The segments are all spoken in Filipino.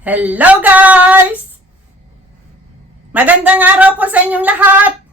Hello guys! Magandang araw po sa inyong lahat!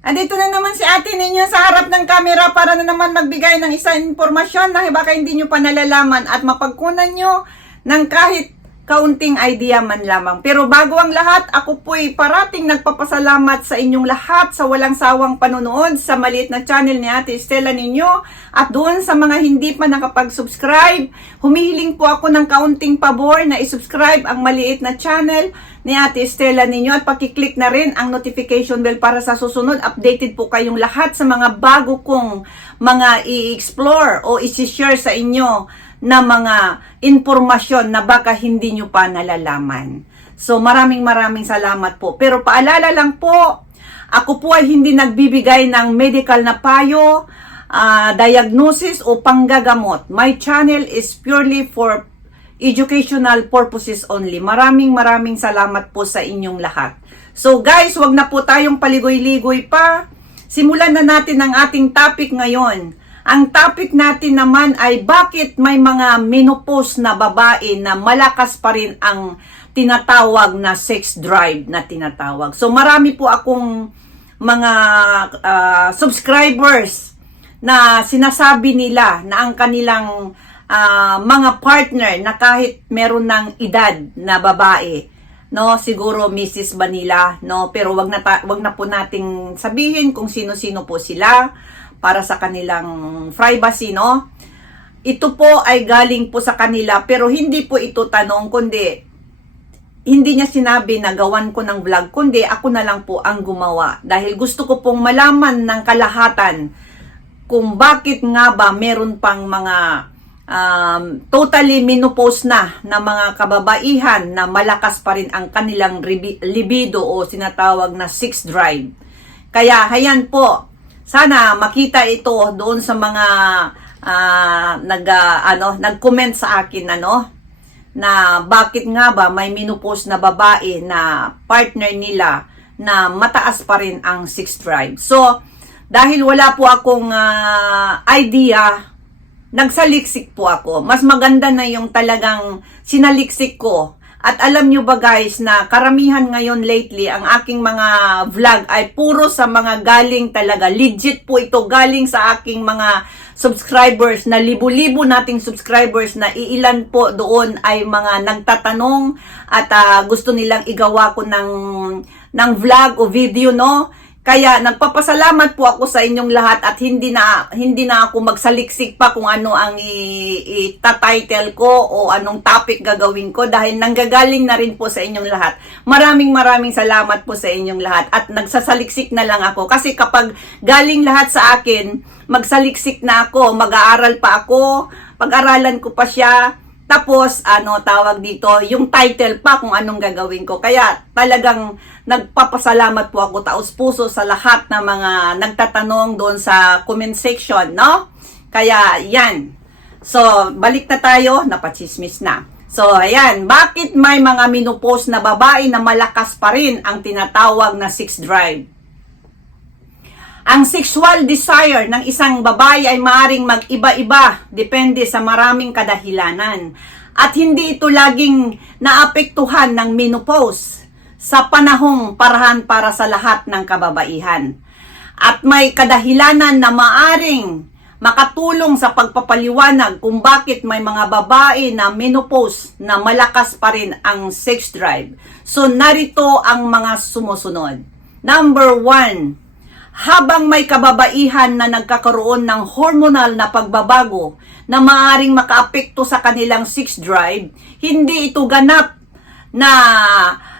Andito na naman si ate ninyo sa harap ng camera para na naman magbigay ng isang impormasyon na baka hindi nyo pa nalalaman at mapagkunan nyo ng kahit kaunting idea man lamang. Pero bago ang lahat, ako po'y parating nagpapasalamat sa inyong lahat sa walang sawang panonood sa maliit na channel ni Ate Estela ninyo. At doon sa mga hindi pa nakapag-subscribe, humihiling po ako ng kaunting pabor na isubscribe ang maliit na channel ni Ate Estela ninyo. At pakiclick na rin ang notification bell para sa susunod updated po kayong lahat sa mga bago kong mga i-explore o i-share sa inyo na mga impormasyon na baka hindi nyo pa nalalaman. So maraming maraming salamat po. Pero paalala lang po, ako po ay hindi nagbibigay ng medical na payo, ah, diagnosis o panggagamot. My channel is purely for educational purposes only. Maraming maraming salamat po sa inyong lahat. So guys, wag na po tayong paligoy-ligoy pa. Simulan na natin ang ating topic ngayon. Ang topic natin naman ay bakit may mga menopause na babae na malakas pa rin ang tinatawag na sex drive na tinatawag. So marami po akong mga ah, subscribers na sinasabi nila na ang kanilang ah, mga partner na kahit meron ng edad na babae, no, siguro Mrs. Vanilla, no, pero wag na wag na po nating sabihin kung sino-sino po sila para sa kanilang privacy, no. Ito po ay galing po sa kanila pero hindi po ito tanong kundi hindi niya sinabi na gawan ko ng vlog, kundi ako na lang po ang gumawa. Dahil gusto ko pong malaman ng kalahatan kung bakit nga ba meron pang mga um, totally menopause na na mga kababaihan na malakas pa rin ang kanilang libido o sinatawag na sex drive. Kaya hayan po, sana makita ito doon sa mga ah, nag ah, ano nag-comment sa akin ano na bakit nga ba may menopause na babae na partner nila na mataas pa rin ang sex drive. So, dahil wala po akong ah, idea, nagsaliksik po ako. Mas maganda na yung talagang sinaliksik ko. At alam nyo ba guys na karamihan ngayon lately, ang aking mga vlog ay puro sa mga galing talaga. Legit po ito galing sa aking mga subscribers na libo-libo nating subscribers na iilan po doon ay mga nagtatanong at ah, gusto nilang igawa ko ng ng vlog o video no kaya nagpapasalamat po ako sa inyong lahat at hindi na hindi na ako magsaliksik pa kung ano ang i- ita-title ko o anong topic gagawin ko dahil nanggagaling na rin po sa inyong lahat. Maraming maraming salamat po sa inyong lahat at nagsasaliksik na lang ako kasi kapag galing lahat sa akin, magsaliksik na ako, mag-aaral pa ako, pag-aralan ko pa siya, tapos, ano, tawag dito, yung title pa kung anong gagawin ko. Kaya, talagang nagpapasalamat po ako taos puso sa lahat ng mga nagtatanong doon sa comment section, no? Kaya, yan. So, balik na tayo, napachismis na. So, ayan, bakit may mga minupos na babae na malakas pa rin ang tinatawag na sex drive? Ang sexual desire ng isang babae ay maaring mag-iba-iba depende sa maraming kadahilanan. At hindi ito laging naapektuhan ng menopause sa panahong parahan para sa lahat ng kababaihan. At may kadahilanan na maaring makatulong sa pagpapaliwanag kung bakit may mga babae na menopause na malakas pa rin ang sex drive. So narito ang mga sumusunod. Number one, habang may kababaihan na nagkakaroon ng hormonal na pagbabago na maaring makaapekto sa kanilang sex drive, hindi ito ganap na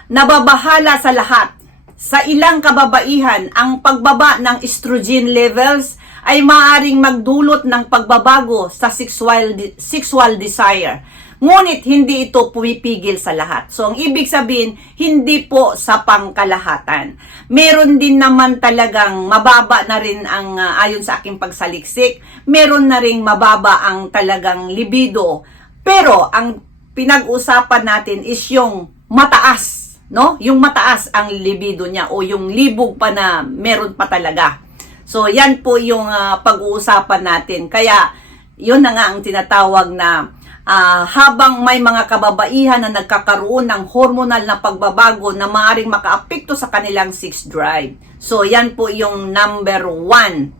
nababahala sa lahat. Sa ilang kababaihan, ang pagbaba ng estrogen levels ay maaring magdulot ng pagbabago sa sexual, sexual desire. Ngunit hindi ito pumipigil sa lahat. So, ang ibig sabihin, hindi po sa pangkalahatan. Meron din naman talagang mababa na rin ang, ah, ayon sa aking pagsaliksik, meron na ring mababa ang talagang libido. Pero, ang pinag-usapan natin is yung mataas, no? Yung mataas ang libido niya o yung libog pa na meron pa talaga. So, yan po yung ah, pag-uusapan natin. Kaya, yun na nga ang tinatawag na ah, habang may mga kababaihan na nagkakaroon ng hormonal na pagbabago na maaaring makaapekto sa kanilang sex drive. So, yan po yung number one.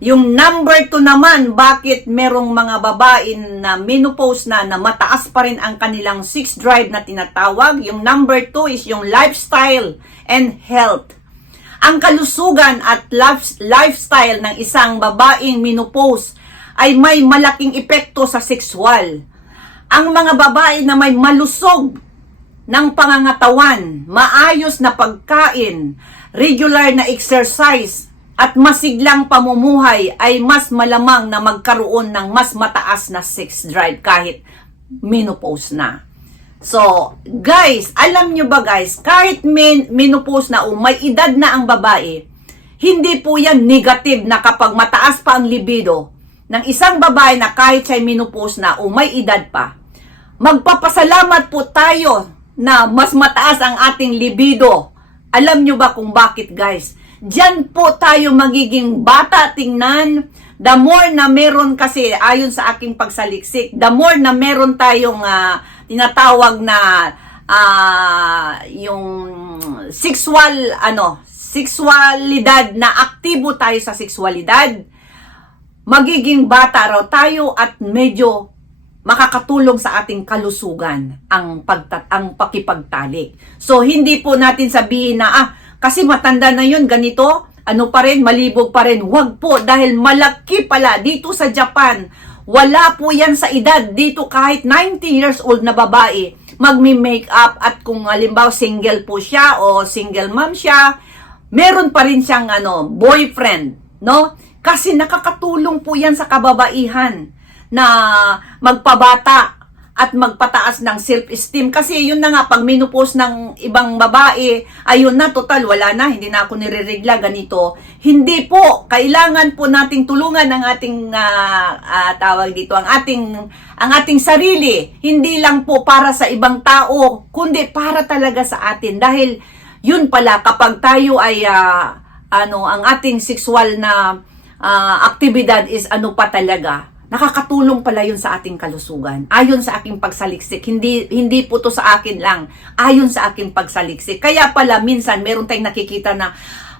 Yung number two naman, bakit merong mga babae na menopause na na mataas pa rin ang kanilang sex drive na tinatawag. Yung number two is yung lifestyle and health. Ang kalusugan at life- lifestyle ng isang babaeng menopause ay may malaking epekto sa sexual. Ang mga babae na may malusog ng pangangatawan, maayos na pagkain, regular na exercise, at masiglang pamumuhay ay mas malamang na magkaroon ng mas mataas na sex drive kahit menopause na. So, guys, alam nyo ba guys, kahit men, menopause na o may edad na ang babae, hindi po yan negative na kapag mataas pa ang libido ng isang babae na kahit siya'y menopause na o may edad pa, magpapasalamat po tayo na mas mataas ang ating libido. Alam nyo ba kung bakit guys? Diyan po tayo magiging bata tingnan. The more na meron kasi, ayon sa aking pagsaliksik, the more na meron tayong ah, tinatawag na ah, yung sexual, ano, sexualidad na aktibo tayo sa sexualidad, magiging bata raw tayo at medyo makakatulong sa ating kalusugan ang pagtat ang pakipagtalik. So hindi po natin sabihin na ah kasi matanda na 'yun ganito, ano pa rin malibog pa rin. Wag po dahil malaki pala dito sa Japan. Wala po 'yan sa edad dito kahit 90 years old na babae magmi-makeup at kung halimbawa single po siya o single mom siya, meron pa rin siyang ano, boyfriend, no? Kasi nakakatulong po 'yan sa kababaihan na magpabata at magpataas ng self-esteem. Kasi yun na nga, pag minupos ng ibang babae, ayun na, total, wala na, hindi na ako nireregla, ganito. Hindi po, kailangan po nating tulungan ang ating, ah, ah, tawag dito, ang ating, ang ating sarili. Hindi lang po para sa ibang tao, kundi para talaga sa atin. Dahil, yun pala, kapag tayo ay, ah, ano, ang ating sexual na ah, aktibidad is ano pa talaga, nakakatulong pala yun sa ating kalusugan. Ayon sa aking pagsaliksik, hindi hindi po to sa akin lang. Ayon sa aking pagsaliksik. Kaya pala minsan meron tayong nakikita na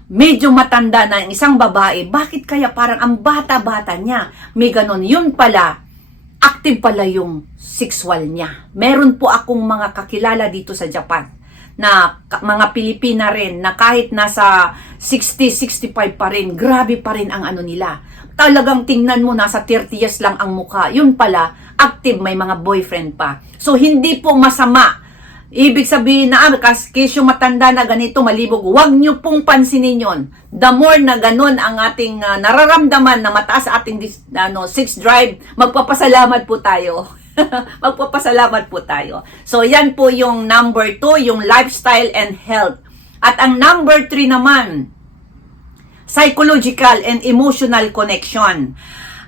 medyo matanda na ang isang babae. Bakit kaya parang ang bata-bata niya? May ganon. Yun pala, active pala yung sexual niya. Meron po akong mga kakilala dito sa Japan na mga Pilipina rin na kahit nasa 60, 65 pa rin, grabe pa rin ang ano nila. Talagang tingnan mo, nasa 30 years lang ang mukha. Yun pala, active, may mga boyfriend pa. So, hindi po masama. Ibig sabihin na, ah, kas kesyo matanda na ganito, malibog, huwag nyo pong pansinin yon. The more na ganun ang ating ah, nararamdaman na mataas ating ano, six drive, magpapasalamat po tayo. magpapasalamat po tayo. So, yan po yung number two, yung lifestyle and health. At ang number three naman, psychological and emotional connection.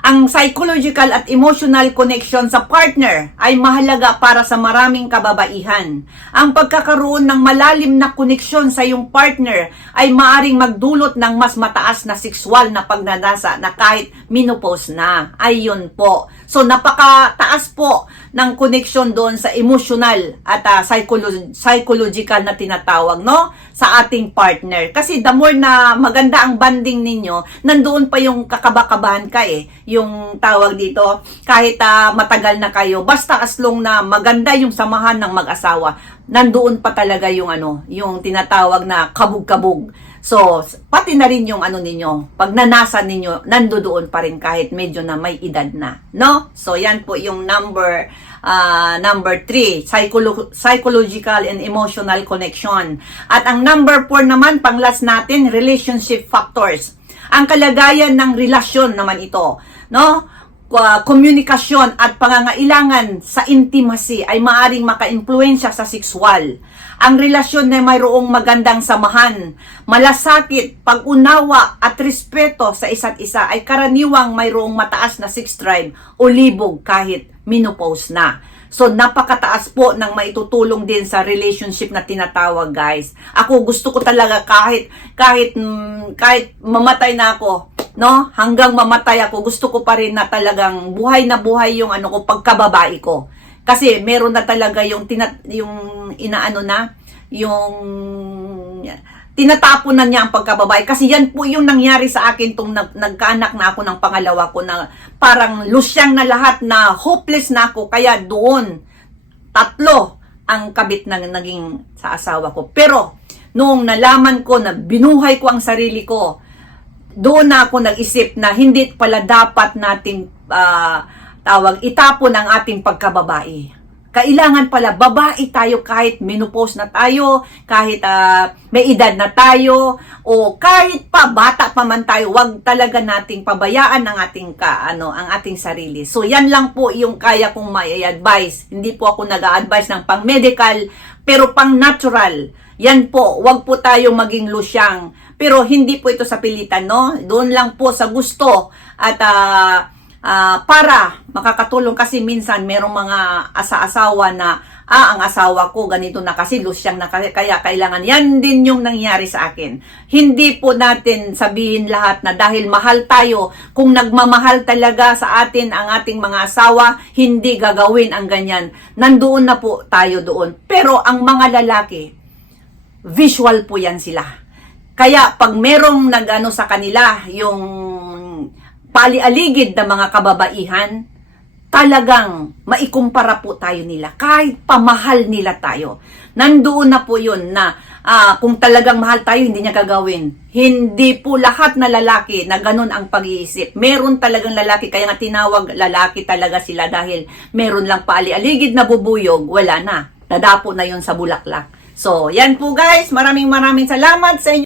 Ang psychological at emotional connection sa partner ay mahalaga para sa maraming kababaihan. Ang pagkakaroon ng malalim na koneksyon sa iyong partner ay maaring magdulot ng mas mataas na sexual na pagnanasa na kahit menopause na. Ayun po. So napakataas po ng connection doon sa emotional at ah, psycholo- psychological na tinatawag no sa ating partner. Kasi the more na maganda ang banding ninyo, nandoon pa yung kakabakabahan ka eh. Yung tawag dito, kahit ah, matagal na kayo, basta as long na maganda yung samahan ng mag-asawa, nandoon pa talaga yung ano, yung tinatawag na kabog-kabog. So, pati na rin yung ano ninyo, pag nanasa ninyo, nandoon pa rin kahit medyo na may edad na, no? So, yan po yung number ah, number 3, psycholo- psychological and emotional connection. At ang number 4 naman, panglas natin, relationship factors. Ang kalagayan ng relasyon naman ito, no? Komunikasyon at pangangailangan sa intimacy ay maaring maka-impluensya sa sexual. Ang relasyon na mayroong magandang samahan, malasakit, pag-unawa at respeto sa isa't isa ay karaniwang mayroong mataas na sex drive o libog kahit menopause na. So, napakataas po ng maitutulong din sa relationship na tinatawag, guys. Ako, gusto ko talaga kahit, kahit, mm, kahit mamatay na ako, no? Hanggang mamatay ako, gusto ko pa rin na talagang buhay na buhay yung ano ko, pagkababae ko. Kasi meron na talaga yung, tina, yung inaano na, yung tinatapon na niya ang pagkababae. Kasi yan po yung nangyari sa akin tung nag, nagkaanak na ako ng pangalawa ko na parang lusyang na lahat na hopeless na ako. Kaya doon, tatlo ang kabit na naging sa asawa ko. Pero, noong nalaman ko na binuhay ko ang sarili ko, doon na ako nag-isip na hindi pala dapat nating ah, tawag itapon ang ating pagkababae. Kailangan pala babae tayo kahit menopause na tayo, kahit ah, may edad na tayo, o kahit pa bata pa man tayo, wag talaga nating pabayaan ang ating ka, ano, ang ating sarili. So yan lang po yung kaya kong may advice. Hindi po ako nag-a-advise ng pang medical, pero pang natural. Yan po, wag po tayo maging lusyang. Pero hindi po ito sa pilitan, no? Doon lang po sa gusto at ah, ah, para makakatulong kasi minsan merong mga asa-asawa na ah, ang asawa ko ganito na kasi lusyang na kaya kailangan yan din yung nangyari sa akin. Hindi po natin sabihin lahat na dahil mahal tayo, kung nagmamahal talaga sa atin ang ating mga asawa, hindi gagawin ang ganyan. Nandoon na po tayo doon. Pero ang mga lalaki, visual po yan sila. Kaya pag merong nagano sa kanila, yung palialigid na mga kababaihan, talagang maikumpara po tayo nila. Kahit pamahal nila tayo. Nandoon na po yun na ah, kung talagang mahal tayo, hindi niya gagawin. Hindi po lahat na lalaki na ganun ang pag-iisip. Meron talagang lalaki, kaya nga tinawag lalaki talaga sila dahil meron lang paali-aligid na bubuyog, wala na. Nadapo na yun sa bulaklak. So, yan po guys. Maraming maraming salamat sa inyo.